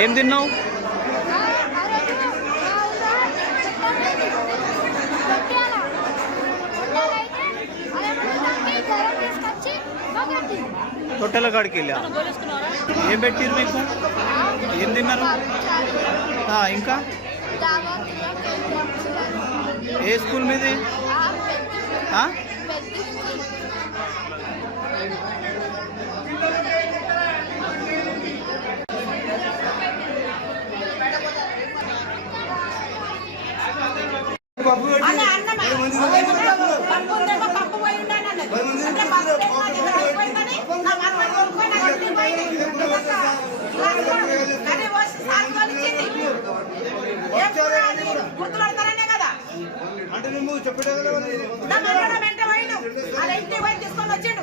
ఏం తిన్నావు? తొట్టెల కాడికి వెళ్ళా. ఏం పెట్టిరు మీకు? ఏం తిన్నారు? ఇంకా ఏ స్కూల్ మీది? అంటే మేము చెప్పేటప్పుడు తీసుకొని వచ్చాడు.